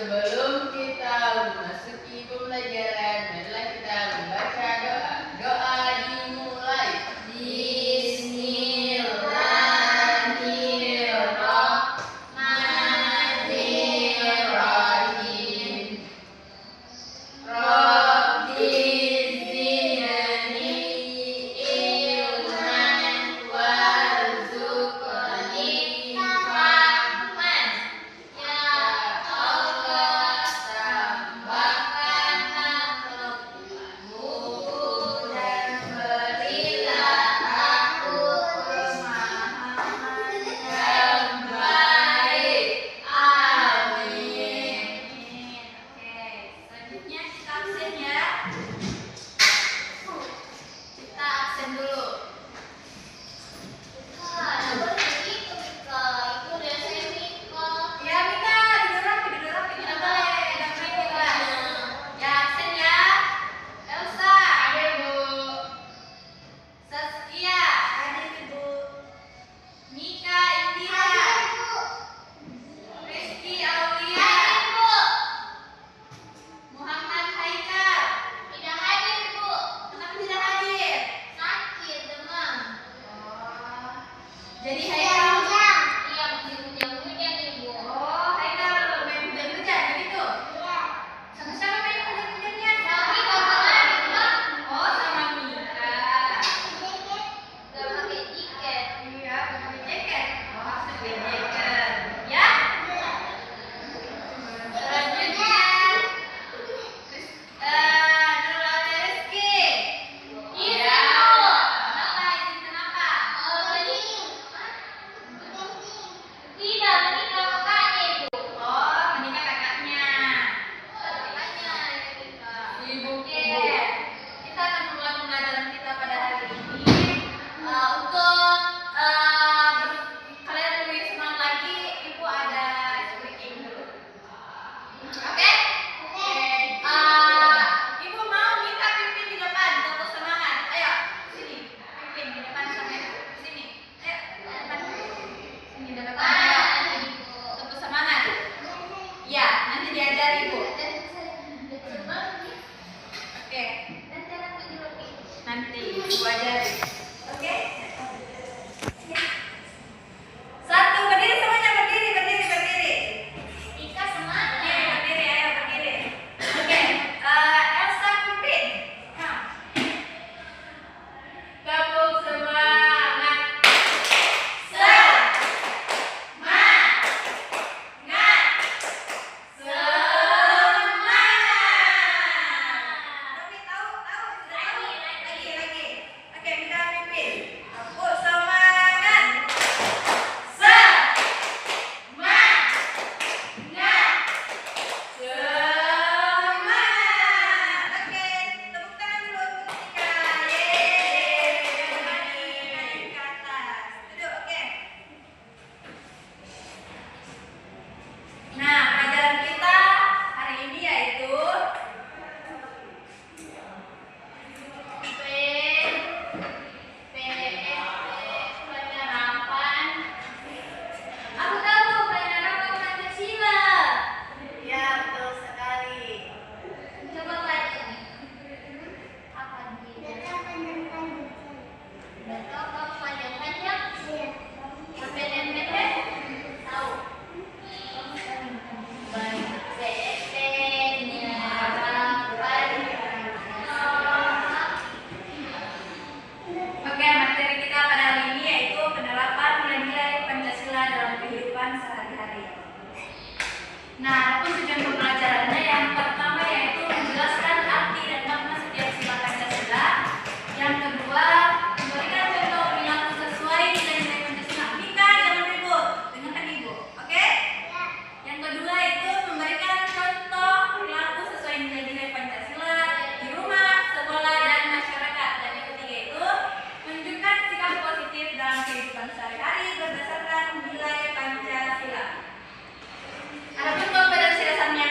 sebelum kita memasuki pembelajaran, marilah kita membaca doa. Doa dimulai. Bismillahirrahmanirrahim. Rabbi zidni ilman warzuqni fahman. Ya Allah, tambahkan pengetahuanmu dan berilah aku pemahaman yang baik. Amin. Oke, selanjutnya kita absen ya. Kita absen dulu. Ya, Mika, didorong, tidak boleh, tidak main di kelas. Ya, absen ya. Elsa, Hadir, Bu. Saskia, hadir Ibu. Mika, Indira, Rizky, Aulia, Muhammad Haikal. Tidak hadir, Bu. Kenapa tidak hadir? Sakit, demam. Oh, jadi Haikal. Iya, masih hujan-hujan, Ibu. Oh, Haikal main hujan-hujan begitu. Iya. Sama siapa main hujan-hujannya? Tapi kakak lain, Pak. Oh, sama Mika. Gak pakai tiket. Iya, pakai jaket. Oh, harus pakai jaket. Ya. Selanjutnya, Nurul Rizky. Iya. Kenapa? Izin kenapa? Tidak, menikah kakaknya, Ibu. Oh, menikah kakaknya. Kakaknya, Ibu Ket. Kita akan mulai pembelajaran kita pada hari ini. Untuk kalian lebih semangat lagi, Ibu ada speaking dulu. Oke? Ibu mau minta pimpin di depan untuk semangat. Ayo, sini. Pimpin di depan sama Ibu. Sini. Ayo, di depan. Sini di depan. Ayo. Untuk semangat. Ya, nanti diajar Ibu. Oke. Nanti Ibu ajarin. Oke? Satu, berdiri semuanya, berdiri. Ika semangat. Berdiri, ayo berdiri. Oke, Elsa pimpin. Nah. Tepuk semangat. Semangat. Tapi tahu lagi. Oke, kita pimpin. Tepuk semangat. Semangat. Semangat. Oke, tepuk tangan dulu untuk Tika. Yeay. Naik ke atas. Duduk, oke. Nah, pelajaran kita hari ini yaitu Penyerapan. aku tahu penyerapan Pancasila. Ya, betul sekali. Coba baca nih. Apa dia? Betul, kamu panjang-panjang? Pendek-pendek? Tahu. Oke, materi kita pada hari ini yaitu penerapan nilai-nilai Pancasila dalam kehidupan sehari-hari. Nah, adapun tujuan pembelajarannya yang pertama yaitu menjelaskan arti dan makna setiap sila Pancasila. Yang kedua, memberikan contoh perilaku sesuai nilai-nilai Pancasila. Mika, jangan ribut, dengarkan Ibu, oke? Yang kedua itu memberikan contoh perilaku sesuai nilai-nilai Pancasila di rumah, sekolah, dan masyarakat. Dan yang ketiga itu menunjukkan sikap positif dalam kehidupan sehari-hari berdasarkan nilai Pancasila. Adapun kompetensi dasarnya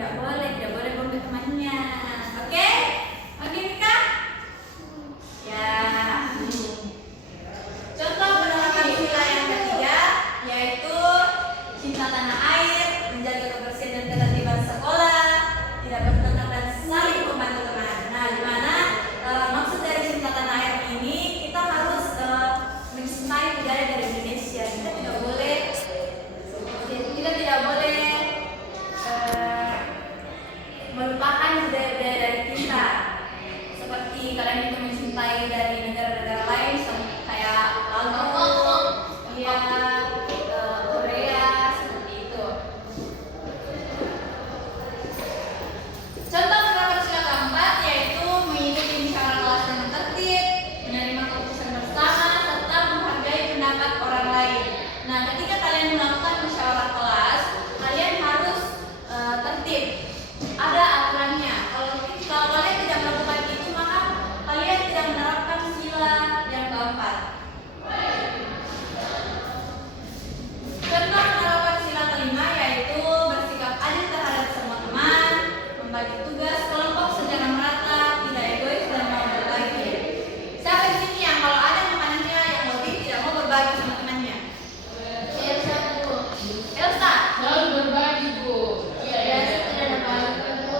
tidak boleh bohong ke temannya. Oke? Oke, Mika? Ya. Contoh penerapan sila yang ketiga yaitu cinta tanah air, menjaga kebersihan dan ketertiban sekolah, tidak bertengkar dan saling membantu teman. Nah, di mana maksud dari cinta tanah air ini kita harus mencintai budaya dari Indonesia. Kita tidak boleh melupakan budaya-budaya dari kita. Seperti kalian itu mencintai dari negara-negara lain kayak Laos, ya, Korea, seperti itu. Contoh penerapan sila keempat yaitu mengikuti musyawarah kelas dengan tertib, menerima keputusan bersama, serta menghargai pendapat orang lain. Nah, ketika kalian melakukan musyawarah kelas, kalian harus tertib. Ada aturannya. Kalau kalian tidak melakukan itu, maka kalian tidak menerapkan sila yang keempat. Contoh penerapan sila kelima yaitu bersikap adil terhadap semua teman, membagi tugas kelompok secara merata, tidak egois dan mau berbagi. Siapa di sini yang kalau ada makanannya yang lebih tidak mau berbagi sama temannya? Elsa, Bu. Elsa. Selalu berbagi, Bu. Elsa tidak berbagi, Bu.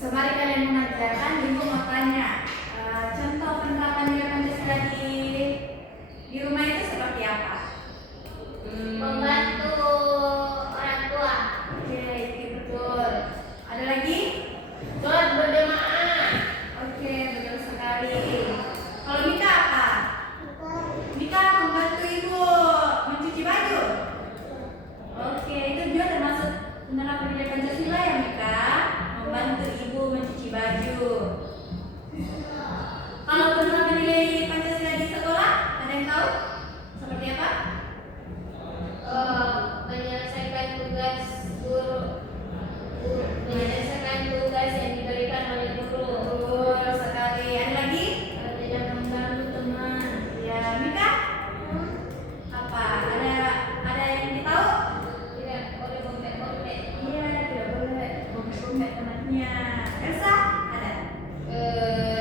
Semari kalian mengerjakan ibu makanya contoh penerapan nilai Pancasila di rumah itu seperti apa? Membantu orang tua. Oke, itu betul. Ada lagi? Sholat berjamaah. Oke, betul sekali. Kalau Mika apa? Mika membantu ibu mencuci baju. Oke, itu juga termasuk penerapan nilai Pancasila ya Mika? Membantu ibu mencuci baju. Kalau penerapan nilai Pancasila di sekolah, ada yang tahu? Seperti apa? Menyelesaikan tugas guru, menyelesaikan tugas yang diberikan oleh guru. Betul sekali. Ada lagi? Tidak mengganggu teman. Ya, Mika? Apa? Ada yang ditahu? Tidak boleh gombek-gombek. Iya, tidak boleh gombek-gombek temannya. Elsa? Ada?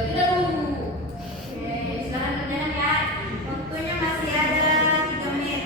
Tidak Bu. Oke, silakan kerjakan ya. Waktunya masih ada 3 menit.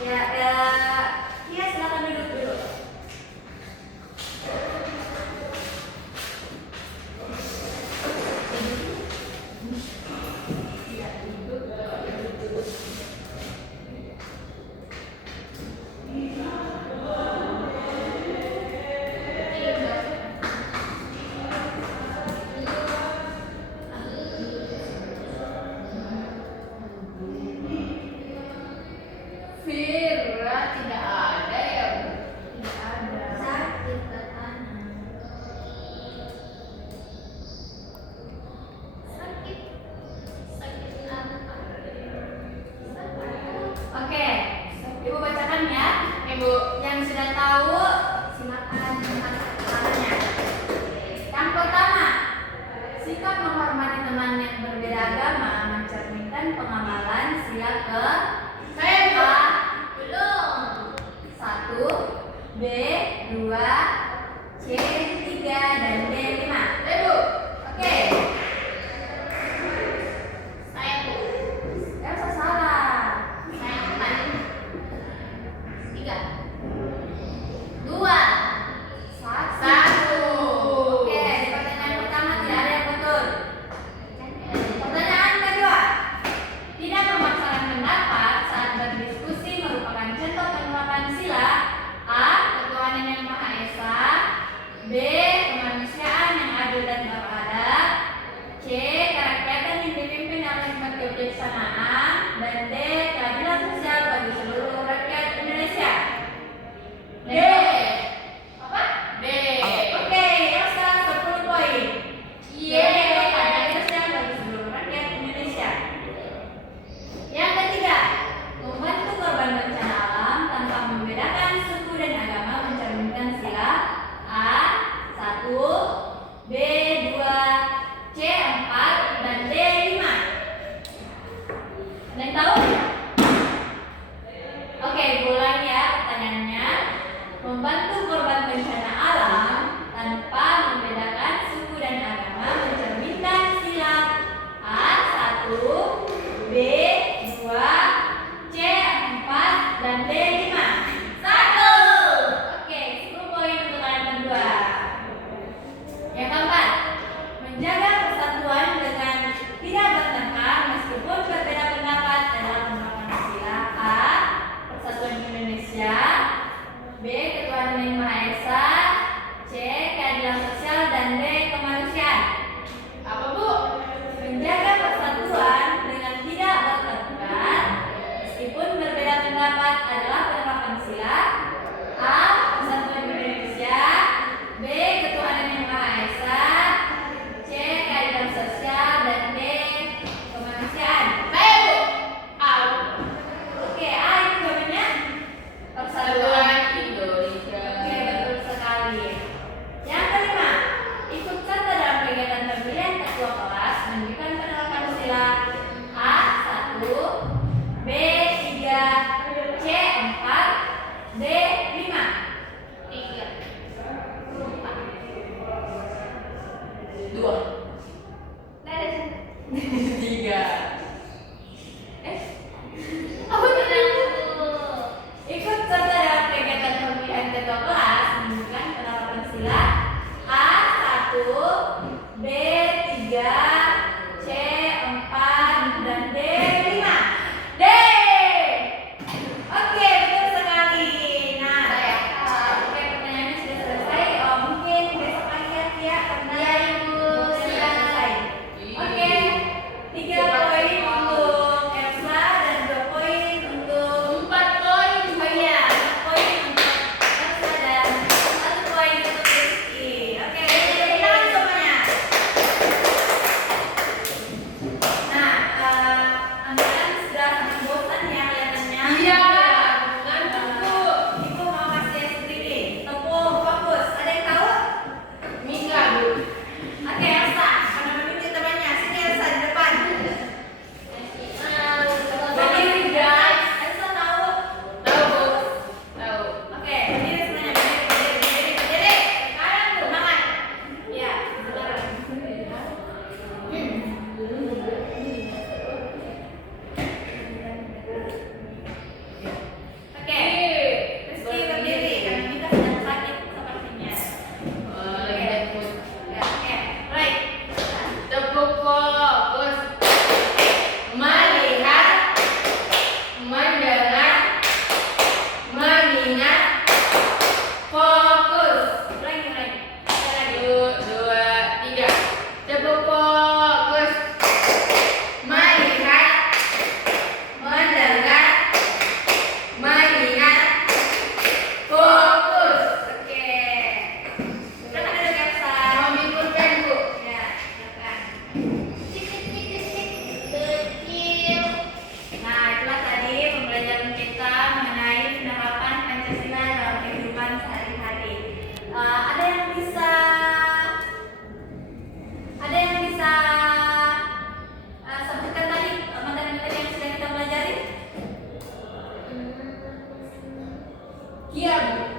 Ya, silakan duduk dulu. Fira tidak ada ya, Bu? Tidak ada. Sakit katanya. Sakit. Sakit apa? Oke, Ibu bacakan ya. Ibu. Yang sudah tahu silakan tanya. Yang pertama, sikap menghormati teman yang berbeda agama mencerminkan pengamalan sila ke Saya, Bu. A Belum. 1, B 2, C 3, dan D 5. Ibu. Oke, Saya Bu. Elsa salah. Saya 4. 3. 2, 1. 1. Oke, di pertanyaan pertama tidak ada yang betul. Pertanyaan kedua, tidak memaksakan pendapat saat berdiskusi merupakan contoh penerapan sila A. Ketuhanan yang Maha Esa, B. Kemanusiaan yang adil dan beradab, C. Kerakyatan yang dipimpin oleh hikmat kebijaksanaan, dan D. Keadilan sosial bagi seluruh rakyat Indonesia. D. Apa? D. Oke, Elsa 10 poin. Yeay. Keadilan sosial bagi seluruh rakyat Indonesia. Yang ketiga, membantu korban bencana alam tanpa membedakan suku dan agama mencerminkan sila A 1, B 2, C 4, dan D 5. Ada yang tahu? Oke, ulang ya pertanyaannya. Membantu korban bencana alam tanpa membedakan suku dan agama mencerminkan sila A 1, B 2, C 4, dan D 5. 1. Oke, 10 poin untuk kalian berdua. Yang keempat, menjaga persatuan dengan tidak bertengkar meskipun berbeda pendapat adalah penerapan sila A. Persatuan Indonesia, B. Ketuhanan yang Maha Esa, C. Keadilan sosial, dan D. Kemanusiaan. Apa, Bu? Menjaga persatuan dengan tidak bertengkar meskipun berbeda pendapat adalah penerapan sila A. Persatuan Indonesia, B. Ketuhanan yang Maha Esa, C. Keadilan sosial, dan D. Kemanusiaan. Saya, Bu. A. Oke, A itu jawabannya persatuan. Persatuan Indonesia. Oke, betul sekali. Yang kelima, ikut serta dalam kegiatan pemilihan ketua kelas menunjukkan penerapan sila A 1, B 3, C 4, D 5. 3. 2. 3. Apa tadi? Ikut serta dalam kegiatan pemilihan ketua kelas menunjukkan penerapan sila A 1, B 3, C 4, dan D 5. D. Oke, betul sekali. Nah, Saya. Kia, Bu.